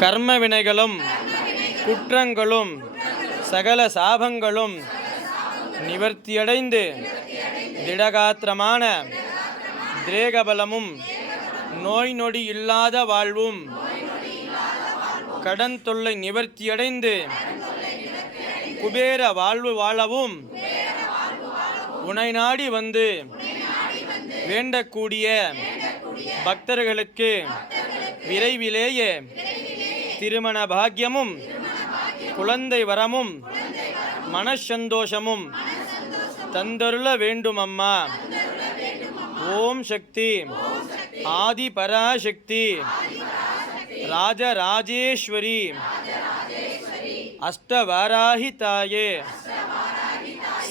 கர்ம வினைகளும் குற்றங்களும் சகல சாபங்களும் நிவர்த்தியடைந்து திடகாத்திரமான திரேகபலமும் நோய் நொடி இல்லாத வாழ்வும் கடன் தொல்லை நிவர்த்தியடைந்து குபேர வாழ்வு வாழவும் உனை நாடி வந்து வேண்டக்கூடிய பக்தர்களுக்கு விரைவிலேயே திருமண பாக்கியமும் குழந்தை வரமும் மனசந்தோஷமும் தந்தருள வேண்டும் அம்மா ஓம் சக்தி ஆதி பராசக்தி ராஜராஜேஸ்வரி அஷ்டவாராஹிதாயே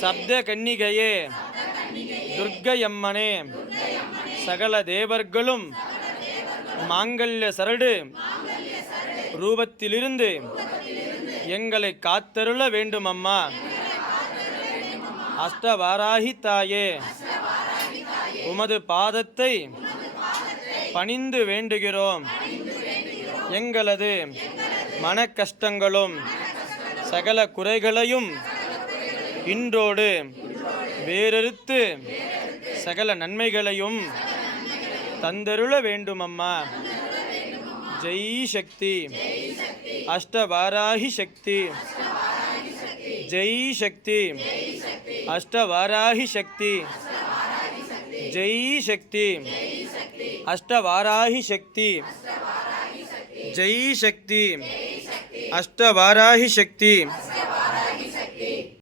சப்த கன்னிகையே துர்க்கையம்மனே. சகல தேவர்களும் மாங்கல்ய சரடு ரூபத்திலிருந்து எங்களை காத்தருள வேண்டும் அம்மா அஷ்டவாராகி தாயே உமது பாதத்தை பணிந்து வேண்டுகிறோம். எங்களது மன கஷ்டங்களும் சகல குறைகளையும் இன்றோடு வேறறுத்து சகல நன்மைகளையும் தந்தருள வேண்டும் அம்மா ஜெய் சக்தி அஷ்டவாராகி சக்தி ஜெய் சக்தி அஷ்டவாராகி சக்தி ஜெய் சக்தி அஷ்டவாராகி சக்தி ஜெய் சக்தி அஷ்டவாராகி சக்தி